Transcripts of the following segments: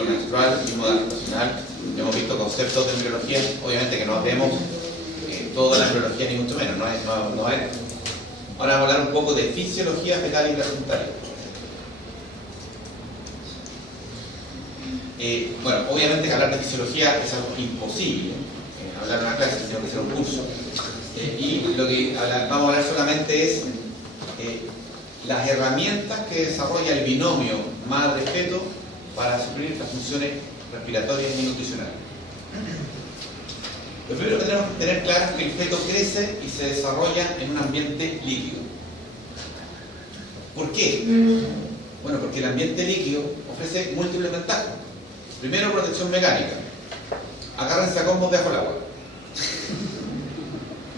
ciclo menstrual, ritmo gestacional. Hemos visto conceptos de embriología, obviamente que no vemos toda la embriología ni mucho menos, no es. Ahora vamos a hablar un poco de fisiología fetal y placentaria. Bueno, obviamente que hablar de fisiología es algo imposible, hablar en una clase, sino que hacer un curso. Y lo que vamos a hablar solamente es las herramientas que desarrolla el binomio madre-feto para suplir las funciones respiratorias y nutricionales. Lo primero que tenemos que tener claro es que el feto crece y se desarrolla en un ambiente líquido. ¿Por qué? Bueno, porque el ambiente líquido ofrece múltiples ventajas. Primero, protección mecánica. Agárrense a combos debajo del agua.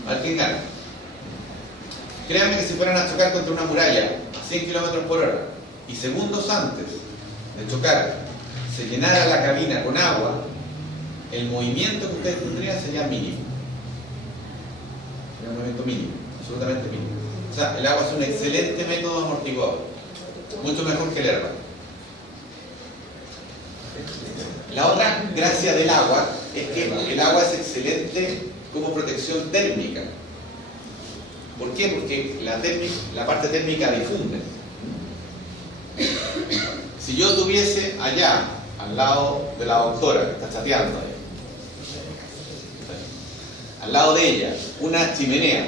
A ver quién gana. Créanme que si fueran a chocar contra una muralla a 100 km/h y segundos antes de chocar se llenara la cabina con agua, el movimiento que ustedes tendrían sería mínimo. Sería un movimiento mínimo, absolutamente mínimo. O sea, el agua es un excelente método amortiguador, mucho mejor que el airbag. La otra gracia del agua es que el agua es excelente como protección térmica. ¿Por qué? Porque la parte térmica difunde. Si yo tuviese allá, al lado de la doctora que está chateando ahí, al lado de ella, una chimenea,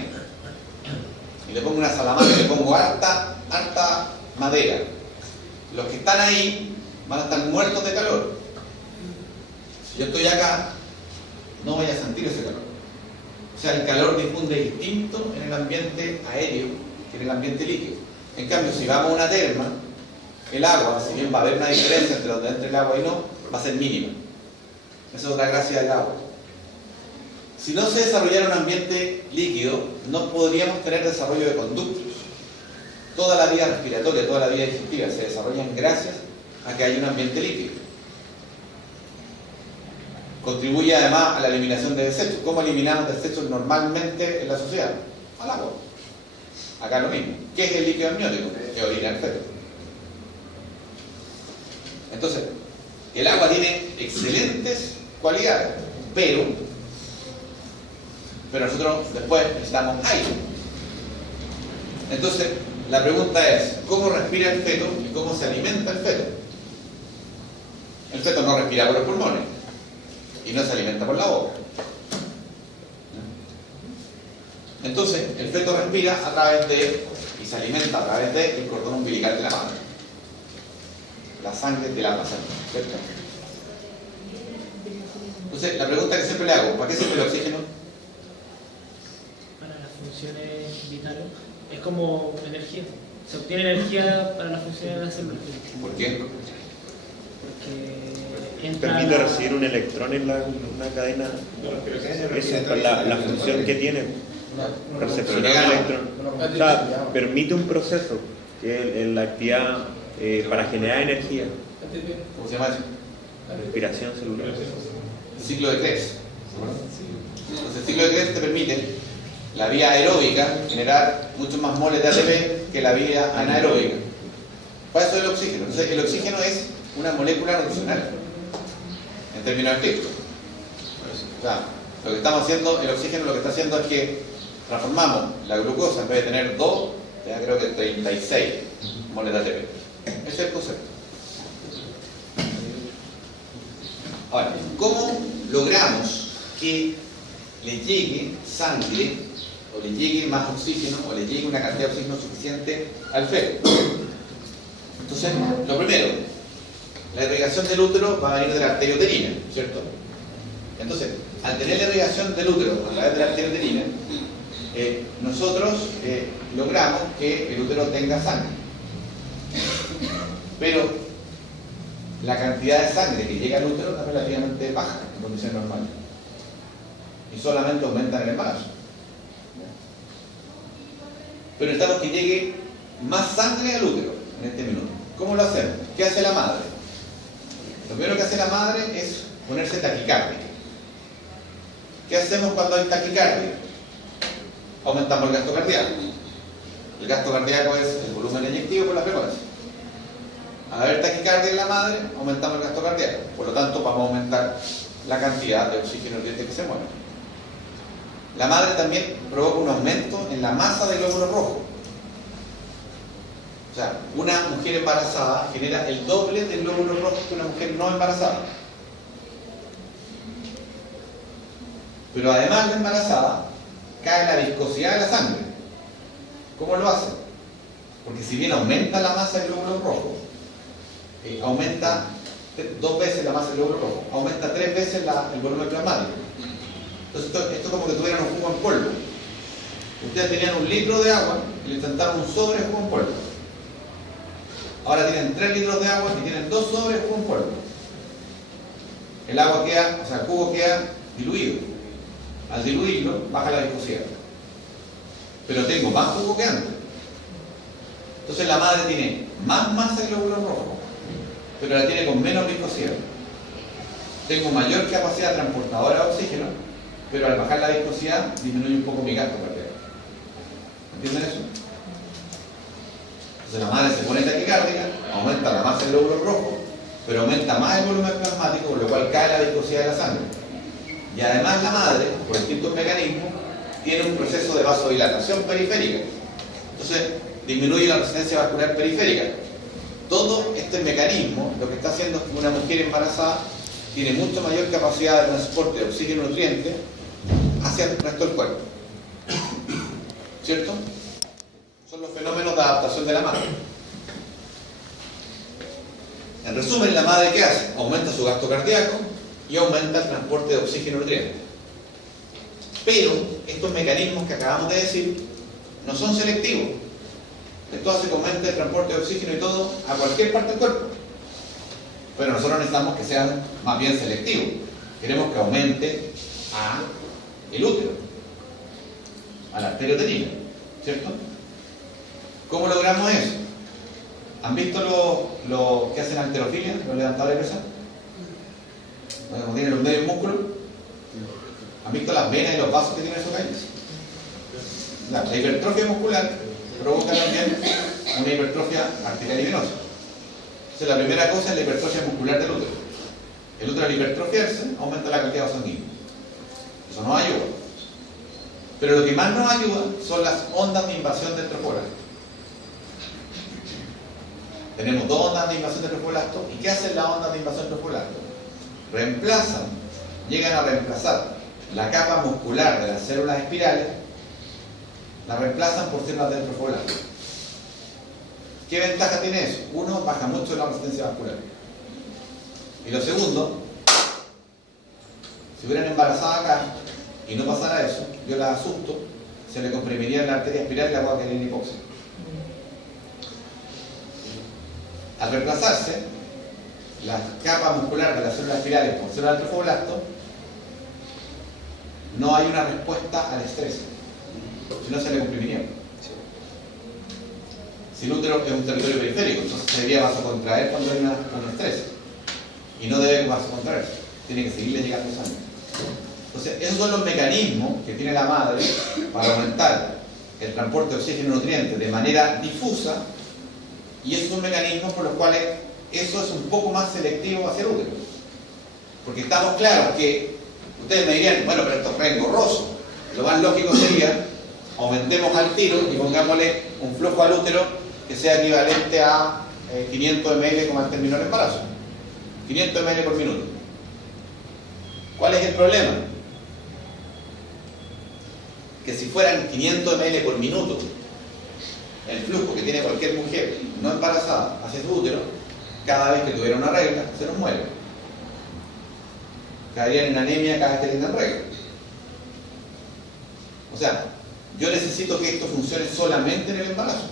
y le pongo una salamandra y le pongo harta madera, los que están ahí van a estar muertos de calor. Si yo estoy acá, no voy a sentir ese calor. O sea, el calor difunde distinto en el ambiente aéreo que en el ambiente líquido. En cambio, si vamos a una terma, el agua, si bien va a haber una diferencia entre donde entra el agua y no, va a ser mínima. Esa es otra gracia del agua. Si no se desarrollara un ambiente líquido, no podríamos tener desarrollo de conductos. Toda la vida respiratoria, toda la vida digestiva se desarrollan gracias a que hay un ambiente líquido. Contribuye además a la eliminación de desechos. ¿Cómo eliminamos desechos normalmente en la sociedad? Al agua. Acá lo mismo. ¿Qué es el líquido amniótico? Que orina el feto. Entonces, el agua tiene excelentes cualidades, pero nosotros después necesitamos aire. Entonces, la pregunta es, ¿cómo respira el feto y cómo se alimenta el feto? El feto no respira por los pulmones y no se alimenta por la boca. Entonces, el feto respira a través de, y se alimenta a través del cordón umbilical de la madre. La sangre de la placenta, ¿cierto? Entonces, la pregunta que siempre le hago, ¿para qué sirve el oxígeno? Para las funciones vitales. Es como energía. Se obtiene energía para las funciones de la célula. ¿Por qué? Porque permite recibir un electrón en una cadena. Esa es la función que tiene. Recepcionar un electrón. O sea, permite un proceso que es la actividad para generar energía. ¿Cómo se llama eso? Respiración celular. El ciclo de Krebs. Entonces, el ciclo de Krebs te permite la vía aeróbica generar muchos más moles de ATP que la vía anaeróbica. Para eso es el oxígeno. Entonces, el oxígeno es una molécula nutricional, en términos estrictos. O sea, lo que estamos haciendo, el oxígeno lo que está haciendo es que transformamos la glucosa, en vez de tener 2, ya creo que 36 moles de ATP. Ese es el concepto. Ahora, ¿cómo logramos que le llegue sangre, o le llegue más oxígeno, o le llegue una cantidad de oxígeno suficiente al feto? Entonces, lo primero, la irrigación del útero va a venir de la arteria uterina, ¿cierto? Entonces, al tener la irrigación del útero a través de la arteria uterina, nosotros logramos que el útero tenga sangre. Pero la cantidad de sangre que llega al útero es relativamente baja en condiciones normales. Y solamente aumenta en el embarazo. Pero necesitamos que llegue más sangre al útero en este minuto. ¿Cómo lo hacemos? ¿Qué hace la madre? Lo primero que hace la madre es ponerse taquicárdica. ¿Qué hacemos cuando hay taquicardia? Aumentamos el gasto cardíaco. El gasto cardíaco es el volumen inyectivo por la frecuencia. Al haber taquicardia en la madre, aumentamos el gasto cardíaco. Por lo tanto, vamos a aumentar la cantidad de oxígeno ardiente que se mueve. La madre también provoca un aumento en la masa del glóbulo rojo. O sea, una mujer embarazada genera el doble del glóbulo rojo que una mujer no embarazada. Pero además la embarazada cae la viscosidad de la sangre. ¿Cómo lo hace? Porque si bien aumenta la masa del glóbulo rojo, aumenta 2 veces la masa del glóbulo rojo, aumenta 3 veces el volumen plasmático. Entonces esto es como que tuvieran un jugo en polvo. Ustedes tenían 1 litro de agua y le intentaron un sobre de jugo en polvo. Ahora tienen 3 litros de agua y tienen 2 sobres de jugo en polvo. El agua queda, o sea, el jugo queda diluido. Al diluirlo, baja la viscosidad. Pero tengo más jugo que antes. Entonces la madre tiene más masa de glóbulos rojos, pero la tiene con menos viscosidad. Tengo mayor capacidad transportadora de oxígeno, pero al bajar la viscosidad disminuye un poco mi gasto cardíaco. ¿Entienden eso? Entonces la madre se pone taquicárdica, aumenta la masa del glóbulo rojo, pero aumenta más el volumen plasmático, con lo cual cae la viscosidad de la sangre. Y además la madre, por distintos mecanismos, tiene un proceso de vasodilatación periférica. Entonces disminuye la resistencia vascular periférica. Todo este mecanismo lo que está haciendo es que una mujer embarazada tiene mucho mayor capacidad de transporte de oxígeno y nutrientes hacia el resto del cuerpo. ¿Cierto? Son los fenómenos de adaptación de la madre. En resumen, la madre ¿qué hace? Aumenta su gasto cardíaco y aumenta el transporte de oxígeno y nutrientes. Pero estos mecanismos que acabamos de decir no son selectivos. Esto hace que aumente el transporte de oxígeno y todo a cualquier parte del cuerpo. Pero nosotros necesitamos que sean más bien selectivos. Queremos que aumente el útero, a la arteria uterina, ¿cierto? ¿Cómo logramos eso? ¿Han visto lo que hacen halterofilia, los levantadores de pesas? Cuando tienen los medios músculos. ¿Han visto las venas y los vasos que tienen esos calles? La hipertrofia muscular provoca también una hipertrofia arterial y venosa. Entonces la primera cosa es la hipertrofia muscular del útero. El útero al hipertrofiarse aumenta la cantidad de sanguíneo. Eso nos ayuda. Pero lo que más nos ayuda son las ondas de invasión del trofoblasto. Tenemos 2 ondas de invasión del trofoblasto. ¿Y qué hacen las ondas de invasión del trofoblasto? Llegan a reemplazar la capa muscular de las células espirales, la reemplazan por células del trofoblasto. ¿Qué ventaja tiene eso? Uno, baja mucho la resistencia vascular. Y lo segundo, si hubieran embarazada acá y no pasara eso, yo la asusto, se le comprimiría la arteria espiral y la agua que en hipoxia. Al reemplazarse la capa muscular de las células espirales por células del trofoblasto, no hay una respuesta al estrés, si no se le comprimiría. Si el útero es un territorio periférico, entonces se debería vasocontraer cuando hay un estrés, y no debe vasocontraerse, tiene que seguirle llegando sangre. Entonces esos son los mecanismos que tiene la madre para aumentar el transporte de oxígeno y nutrientes de manera difusa, y esos son mecanismos por los cuales eso es un poco más selectivo hacia el útero, porque estamos claros que ustedes me dirían, bueno, pero esto es re engorroso. Lo más lógico sería aumentemos al tiro y pongámosle un flujo al útero que sea equivalente a 500 ml como al terminar el embarazo. 500 ml por minuto. ¿Cuál es el problema? Que si fueran 500 ml por minuto el flujo que tiene cualquier mujer no embarazada hacia su útero, cada vez que tuviera una regla se nos muere. Caerían en anemia cada vez que tengan regla. O sea, yo necesito que esto funcione solamente en el embarazo,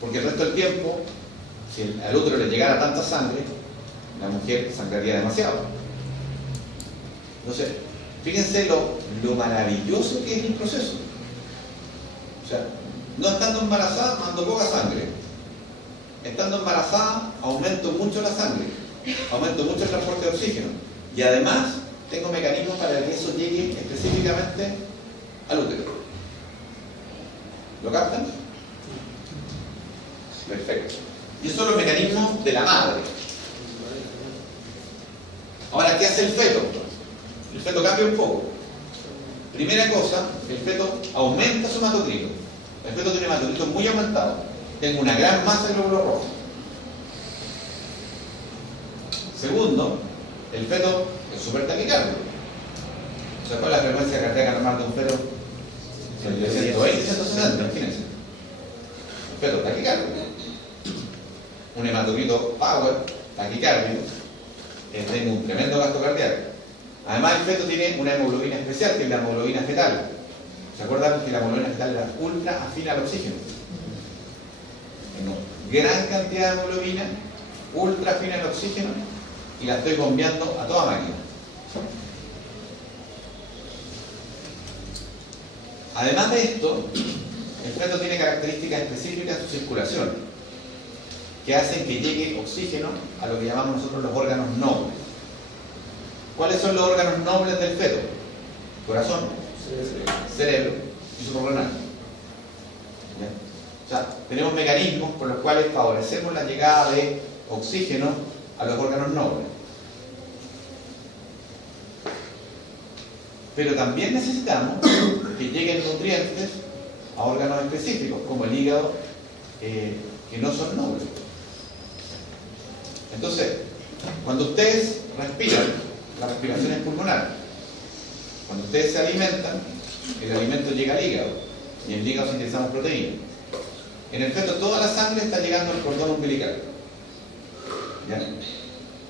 porque el resto del tiempo, si al útero le llegara tanta sangre, la mujer sangraría demasiado. Entonces, fíjense lo maravilloso que es el proceso. O sea, no estando embarazada, mando poca sangre. Estando embarazada, aumento mucho la sangre, aumento mucho el transporte de oxígeno. Y además, tengo mecanismos para que eso llegue específicamente al útero. ¿Lo captan? Perfecto. Y esos son los mecanismos de la madre. Ahora, ¿qué hace el feto? El feto cambia un poco. Primera cosa, el feto aumenta su hematocrito. El feto tiene hematocrito muy aumentado. Tengo una gran masa de glóbulos rojos. Segundo, el feto es súper taquicárdico. O sea, ¿cuál es la frecuencia cardíaca normal de un feto? De 120, 160, imagínense. Un feto taquicárdico. Un hematocrito power, taquicárdico. Tengo un tremendo gasto cardíaco. Además, el feto tiene una hemoglobina especial, que es la hemoglobina fetal. ¿Se acuerdan que la hemoglobina fetal era ultra afín al oxígeno? Tengo gran cantidad de hemoglobina, ultra afín al oxígeno, y la estoy bombeando a toda máquina. Además de esto, el feto tiene características específicas en su circulación, que hacen que llegue oxígeno a lo que llamamos nosotros los órganos nobles. ¿Cuáles son los órganos nobles del feto? Corazón, cerebro y suprarrenal. O sea, tenemos mecanismos por los cuales favorecemos la llegada de oxígeno a los órganos nobles. Pero también necesitamos que lleguen nutrientes a órganos específicos, como el hígado, que no son nobles. Entonces, cuando ustedes respiran, la respiración es pulmonar. Cuando ustedes se alimentan, el alimento llega al hígado, y en el hígado sintetizamos proteínas. En el feto toda la sangre está llegando al cordón umbilical. ¿Ya?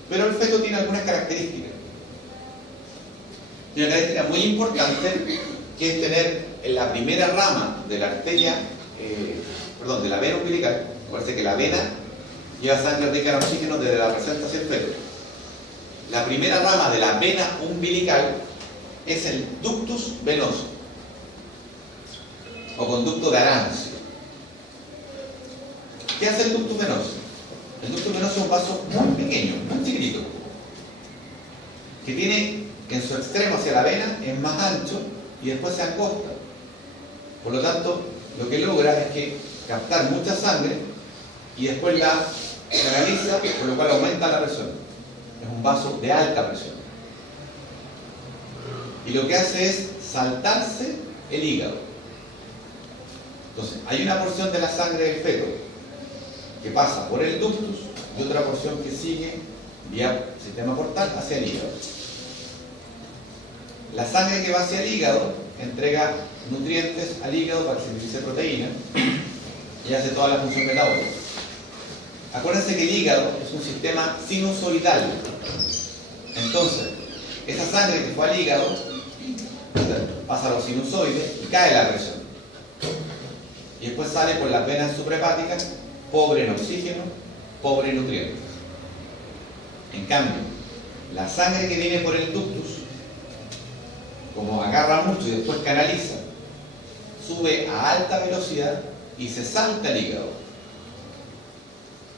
Pero el feto tiene algunas características. Tiene una característica muy importante, que es tener en la primera rama de la arteria, de la vena umbilical. Parece que la vena lleva sangre rica en oxígeno desde la placenta hacia el feto. La primera rama de la vena umbilical es el ductus venoso, o conducto de Arancio. ¿Qué hace el ductus venoso? El ductus venoso es un vaso muy pequeño, muy chiquitito, que tiene en su extremo hacia la vena, es más ancho y después se angosta. Por lo tanto, lo que logra es que captar mucha sangre y después la canaliza, por lo cual aumenta la presión. Es un vaso de alta presión. Y lo que hace es saltarse el hígado. Entonces, hay una porción de la sangre del feto que pasa por el ductus y otra porción que sigue vía sistema portal hacia el hígado. La sangre que va hacia el hígado entrega nutrientes al hígado para que sintetice proteína y hace toda la función metabólica. Acuérdense que el hígado es un sistema sinusoidal. Entonces, esa sangre que fue al hígado pasa a los sinusoides y cae la presión. Y después sale por las venas suprahepáticas, pobre en oxígeno, pobre en nutrientes. En cambio, la sangre que viene por el ductus, como agarra mucho y después canaliza, sube a alta velocidad y se salta el hígado.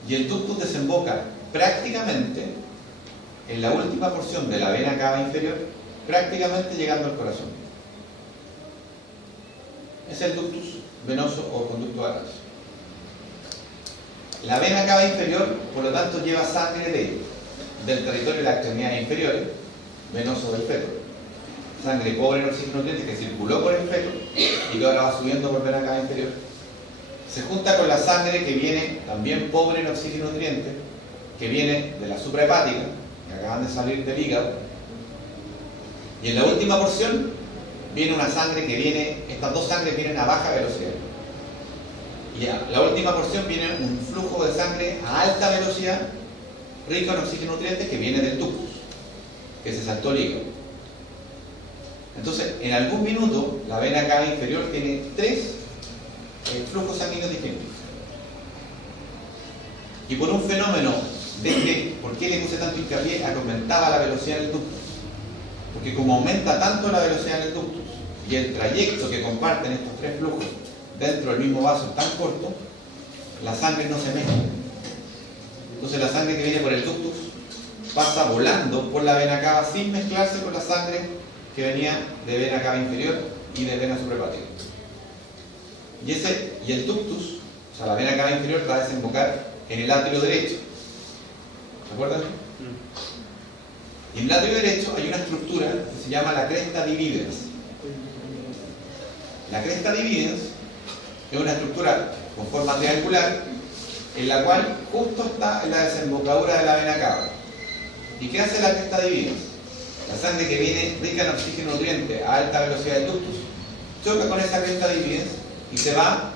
Y el ductus desemboca prácticamente en la última porción de la vena cava inferior, prácticamente llegando al corazón. Es el ductus venoso o conducto de Arancio. La vena cava inferior, por lo tanto, lleva sangre del territorio de las extremidades inferiores, venoso del feto. Sangre pobre en oxígeno nutrientes que circuló por el feto y que ahora va subiendo por vena cava inferior. Se junta con la sangre que viene también pobre en oxígeno nutrientes, que viene de la suprahepática, que acaban de salir del hígado. Y en la última porción viene una sangre que viene, estas dos sangres vienen a baja velocidad. Y a la última porción viene un flujo de sangre a alta velocidad, rico en oxígeno nutrientes, que viene del ductus, que se saltó el hígado. Entonces, en algún minuto, la vena cava inferior tiene 3 flujos sanguíneos distintos. Y por un fenómeno ¿por qué le puse tanto hincapié a que aumentaba la velocidad del ductus? Porque como aumenta tanto la velocidad del ductus y el trayecto que comparten estos 3 flujos dentro del mismo vaso es tan corto, la sangre no se mezcla. Entonces la sangre que viene por el ductus pasa volando por la vena cava sin mezclarse con la sangre que venía de vena cava inferior y de vena suprahepática. Y el ductus, o sea, la vena cava inferior, va a desembocar en el atrio derecho. ¿Recuerdan? Y en el atrio derecho hay una estructura que se llama la cresta dividens. La cresta dividens es una estructura con forma triangular en la cual justo está en la desembocadura de la vena cava. ¿Y qué hace la cresta dividens? La sangre que viene rica en oxígeno nutriente a alta velocidad del ductus choca con esa cresta dividens y se va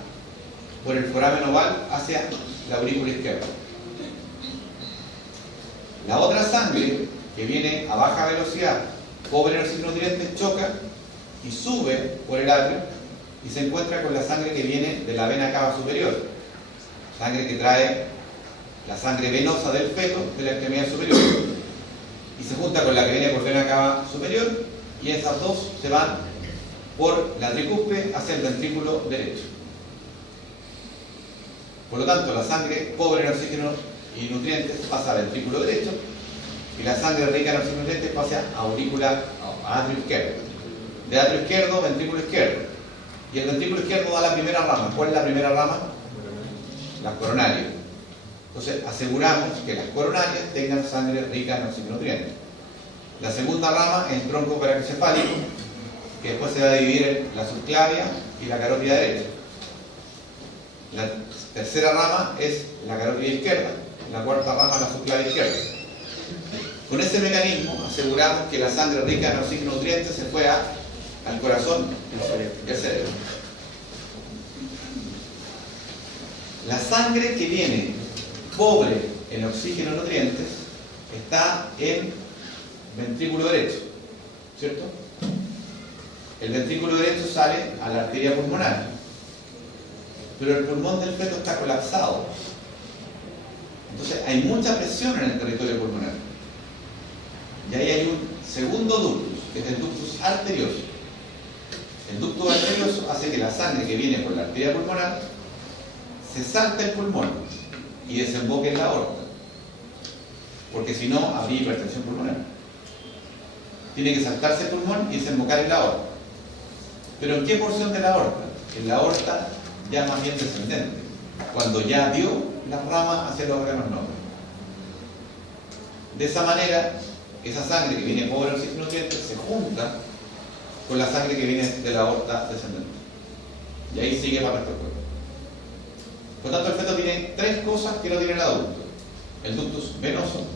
por el foramen oval hacia la aurícula izquierda. La otra sangre que viene a baja velocidad, pobre en oxígeno nutriente, choca y sube por el atrio y se encuentra con la sangre que viene de la vena cava superior, sangre que trae la sangre venosa del feto de la extremidad superior, y se junta con la que viene por vena cava superior, y esas dos se van por la tricúspide hacia el ventrículo derecho. Por lo tanto, la sangre pobre en oxígeno y nutrientes pasa al ventrículo derecho, y la sangre rica en oxígeno y nutrientes pasa a atrio izquierdo. De atrio izquierdo, ventrículo izquierdo. Y el ventrículo izquierdo da la primera rama. ¿Cuál es la primera rama? Las coronarias. Entonces aseguramos que las coronarias tengan sangre rica en oxígeno y nutrientes. La segunda rama es el tronco paraencefálico, que después se va a dividir en la subclavia y la carótida derecha. La tercera rama es la carótida izquierda, la cuarta rama es la subclavia izquierda. Con ese mecanismo aseguramos que la sangre rica en oxígeno y nutrientes se fue al corazón y al cerebro. La sangre que viene pobre en oxígeno y nutrientes está en ventrículo derecho, ¿cierto? El ventrículo derecho sale a la arteria pulmonar, pero el pulmón del feto está colapsado. Entonces hay mucha presión en el territorio pulmonar. Y ahí hay un segundo ductus, que es el ductus arterioso. El ductus arterioso hace que la sangre que viene por la arteria pulmonar se salte el pulmón y desemboque en la aorta, porque si no habría hipertensión pulmonar. Tiene que saltarse el pulmón y desembocar en la aorta. ¿Pero en qué porción de la aorta? En la aorta ya más bien descendente, cuando ya dio la rama hacia los órganos nobles. De esa manera, esa sangre que viene pobre en oxígeno y nutrientes se junta con la sangre que viene de la aorta descendente. Y ahí sigue para el resto del cuerpo. Por lo tanto, el feto tiene tres cosas que no tiene el adulto: el ductus venoso,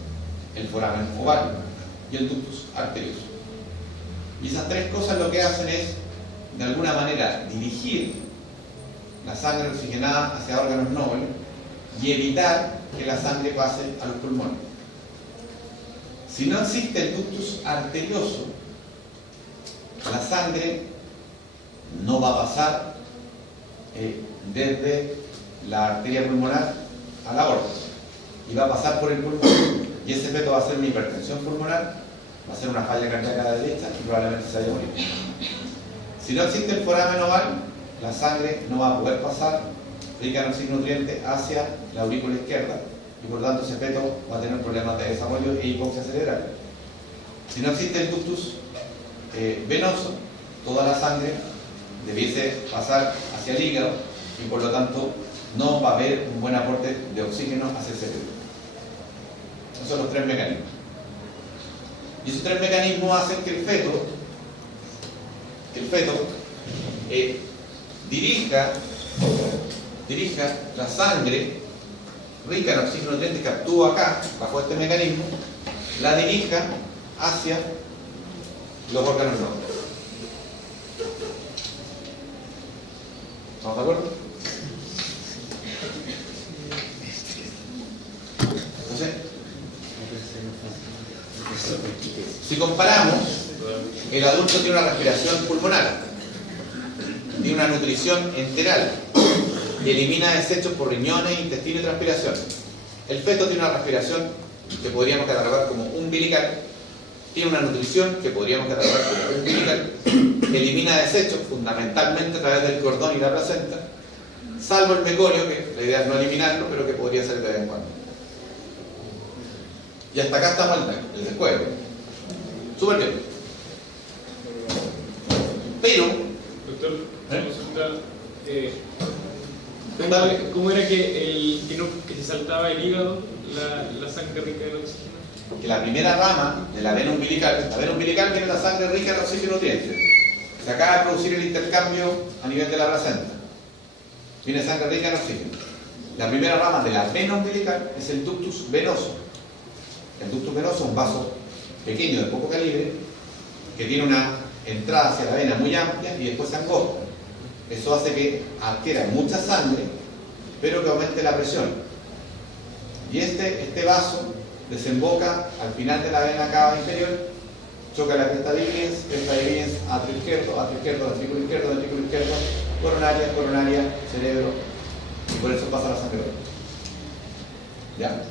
el foramen oval y el ductus arterioso. Y esas tres cosas lo que hacen es, de alguna manera, dirigir la sangre oxigenada hacia órganos nobles y evitar que la sangre pase a los pulmones. Si no existe el ductus arterioso, la sangre no va a pasar desde la arteria pulmonar a la aorta y va a pasar por el pulmón, y ese feto va a ser una hipertensión pulmonar, va a ser una falla cardíaca a la derecha y probablemente se vaya a morir. Si no existe el foramen oval, la sangre no va a poder pasar rica en oxígeno y nutrientes hacia la aurícula izquierda, y por lo tanto ese feto va a tener problemas de desarrollo e hipoxia cerebral. Si no existe el ductus venoso, toda la sangre debiese pasar hacia el hígado y por lo tanto no va a haber un buen aporte de oxígeno hacia el cerebro. Esos son los tres mecanismos. Y esos tres mecanismos hacen que el feto dirija la sangre rica en oxígeno y nutrientes que actúa acá, bajo este mecanismo, la dirija hacia los órganos nobles. ¿Estamos de acuerdo? Entonces, si comparamos, el adulto tiene una respiración pulmonar, tiene una nutrición enteral y elimina desechos por riñones, intestino y transpiración. El feto tiene una respiración que podríamos catalogar como umbilical, tiene una nutrición que podríamos catalogar como umbilical, elimina desechos fundamentalmente a través del cordón y la placenta, salvo el meconio, que la idea es no eliminarlo, pero que podría ser de vez en cuando. Y hasta acá estamos el descuello. Súper bien. Pero, doctor, ¿cómo era que se saltaba el hígado, la sangre rica en oxígeno. Que la primera rama de la vena umbilical tiene la sangre rica en oxígeno y nutrientes. Se acaba de producir el intercambio a nivel de la placenta. Tiene sangre rica en oxígeno. La primera rama de la vena umbilical es el ductus venoso. El ductus venoso es un vaso pequeño de poco calibre que tiene una entrada hacia la vena muy amplia y después se angosta. Eso hace que adquiera mucha sangre, pero que aumente la presión. Y este vaso desemboca al final de la vena cava inferior, choca la cresta diviens, atrio izquierdo, ventrículo izquierdo, coronaria, cerebro, y por eso pasa la sangre. ¿Ya?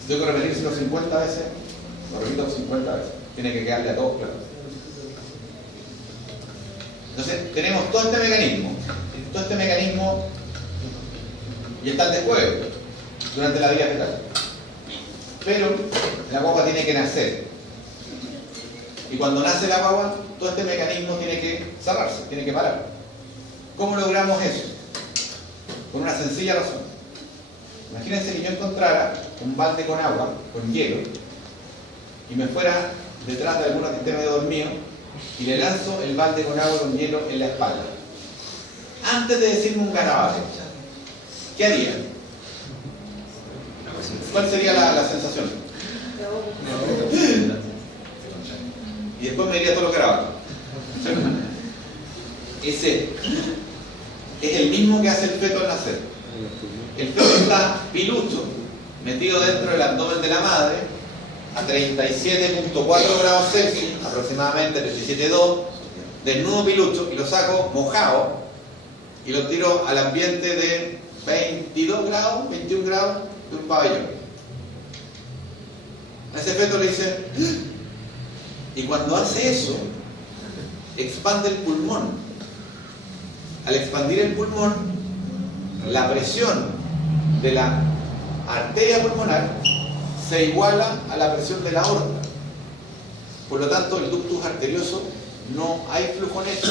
Si tengo que repetírselo 50 veces, lo repito 50 veces. Tiene que quedarle a todos claro. Entonces, tenemos todo este mecanismo y está el después, durante la vida fetal. Pero la guagua tiene que nacer. Y cuando nace la guagua, todo este mecanismo tiene que cerrarse, tiene que parar. ¿Cómo logramos eso? Por una sencilla razón. Imagínense que yo encontrara un balde con agua, con hielo, y me fuera detrás de alguna que esté medio dormido y le lanzo el balde con agua con hielo en la espalda. Antes de decirme un garabato, ¿qué haría? ¿Cuál sería la sensación? Y después me diría todos los garabatos. Ese es el mismo que hace el feto al nacer. El feto está pilucho, metido dentro del abdomen de la madre, a 37.4 grados Celsius, aproximadamente 37.2, desnudo pilucho, y lo saco mojado y lo tiro al ambiente de 22 grados, 21 grados de un pabellón. A ese feto le dice, y cuando hace eso, expande el pulmón. Al expandir el pulmón, la presión de la arteria pulmonar se iguala a la presión de la aorta. Por lo tanto, el ductus arterioso no hay flujo neto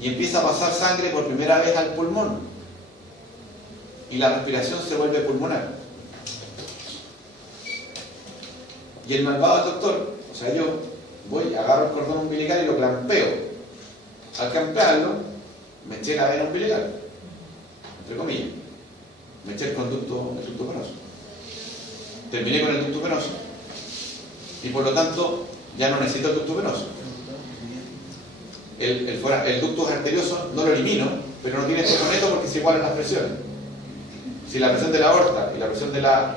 y empieza a pasar sangre por primera vez al pulmón y la respiración se vuelve pulmonar. Y el malvado doctor, o sea, yo voy, agarro el cordón umbilical y lo clampeo. Al clampearlo, me eché la vena umbilical, entre comillas, me eché el ducto venoso. Terminé con el ducto venoso y por lo tanto ya no necesito el ducto venoso. El ducto arterioso no lo elimino, pero no tiene flujo neto porque se igualan las presiones. Si la presión de la aorta y la presión de la